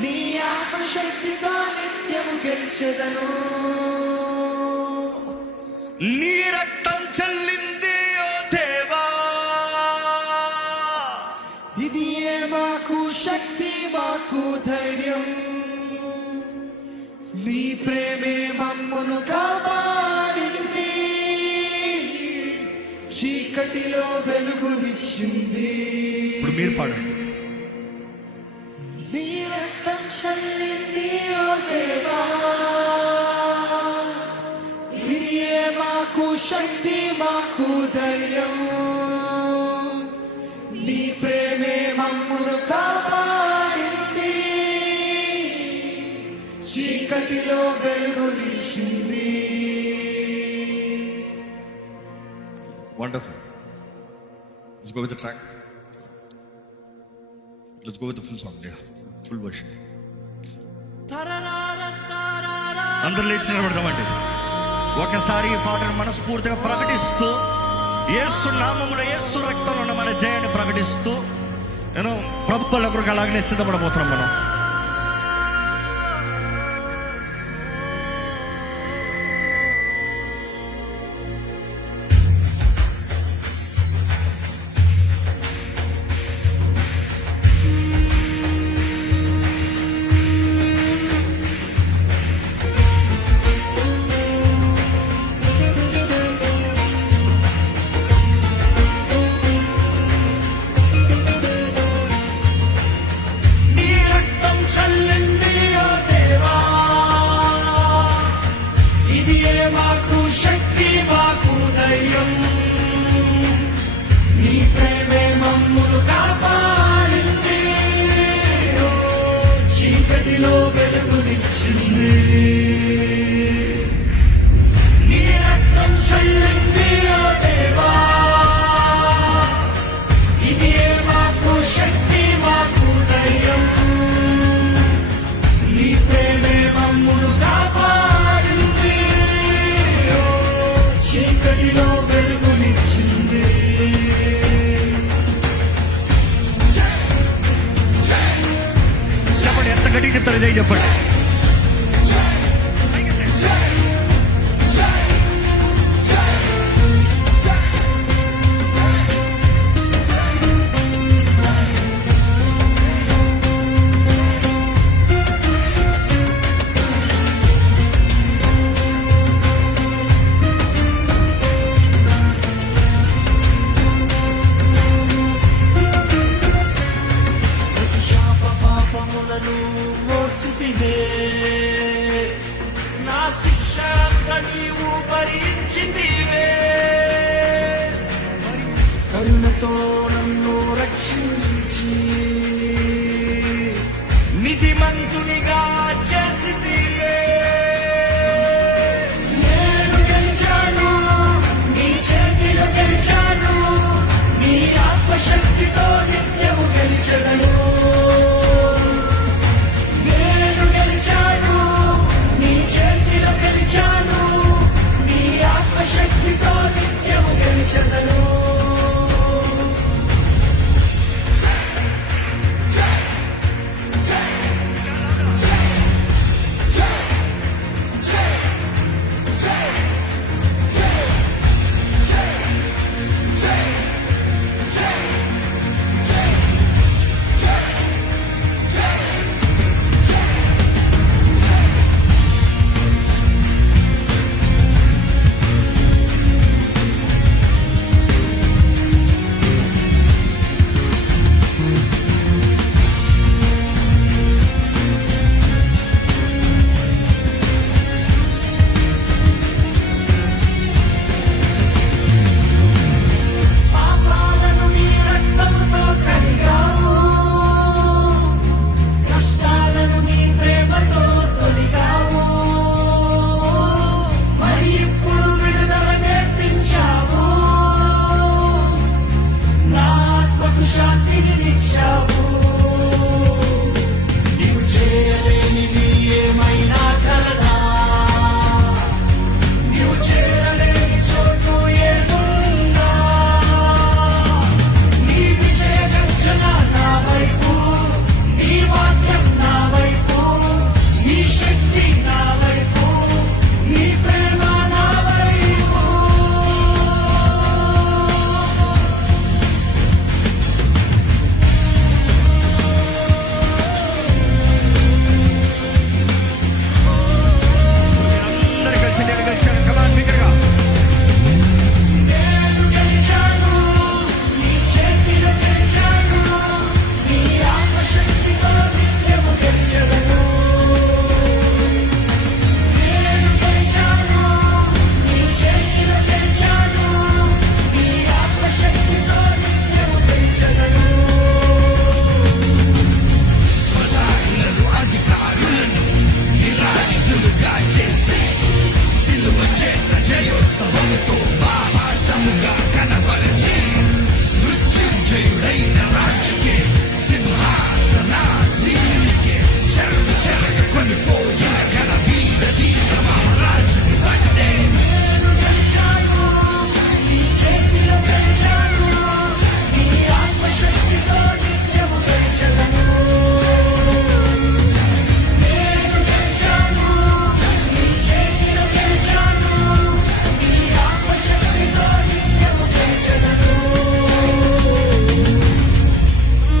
నీ ఆత్మశక్తితో నిత్యము గెలిచెదను. నీ రక్తం చెల్లింది ఓ దేవా, ఇది ఏ మాకు శక్తి మాకు ధైర్యం. నీ ప్రేమే మమ్మును కాపాడింది, చీకటిలో వెలుగునిచ్చింది. ఇప్పుడు మీరు పాడండి. నీ రక్తం చెల్లింది ఓ దేవా, ఇది ఏ మాకు శక్తి మాకు ధైర్యం. నీ ప్రేమే మమ్మును కాపాడింది, చీకటిలో వెలుగునిచ్చింది. Wonderful. Let's go with the track. Let's go with the full song. Yeah, full version. అందరూ లేచి నిలబడదామండి. ఒకసారి ఈ పాటను మనస్ఫూర్తిగా ప్రకటిస్తూ, యేసు నామములో యేసు రక్తంలో ఉన్న మన జయాన్ని ప్రకటిస్తూ నేను ప్రభుత్వాల కొరకు అలాగనే సిద్ధపడబోతున్నాం మనం. గట్టిగా చెప్తారు, ఇదే చెప్పండి. నా శిక్ష నీవు భరించిందివే, కరుణతో నన్ను రక్షించి నీతిమంతునిగా చేసితివే. నేను గెలిచాను, నీ చేతిలో గెలిచాను, నీ ఆత్మశక్తి